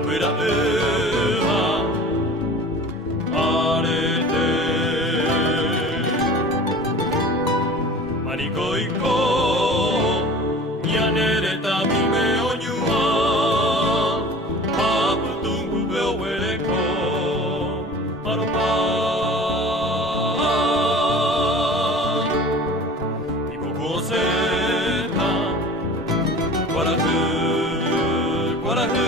pura eva arete marikoiko nyanereta mime onyua paputungu beowereko maropa ibukoseta guarahu guarahu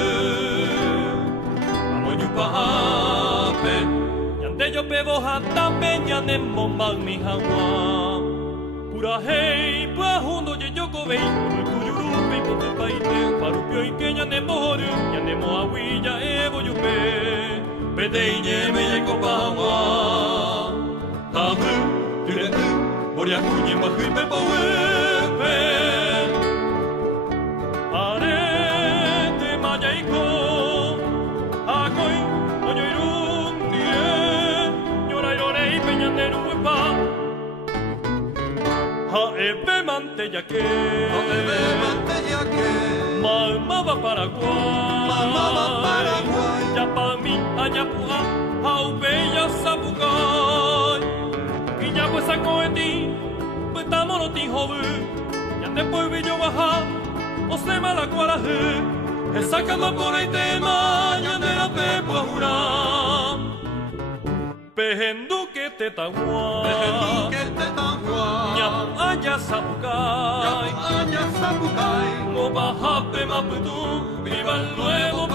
amoñupape ñandeyo pebo hatape ñanemo magmihawa pura hei pahundo ye yokobei kuyurupe potepaite parupio ike ñanemoru ñanemo aguilla evo yupe peteiñe me yekopawa tamu turetu moriakuñe mahupe powepe arete mayaiko akoi oñoirundie ñorairorei peñaneruepa Haebe manteyake Mamaba Paraguay Yapami Añapua Haubeya Sabugai Iñapue Sacoeti Betamoro Tijobu Yandepo Villo Baja Osema la Guarahu Esacama por el tema Yandera Pepua Jura Pejenduque Tetagua Anya Sabukai, Mobahape Maputu, viva el nuevo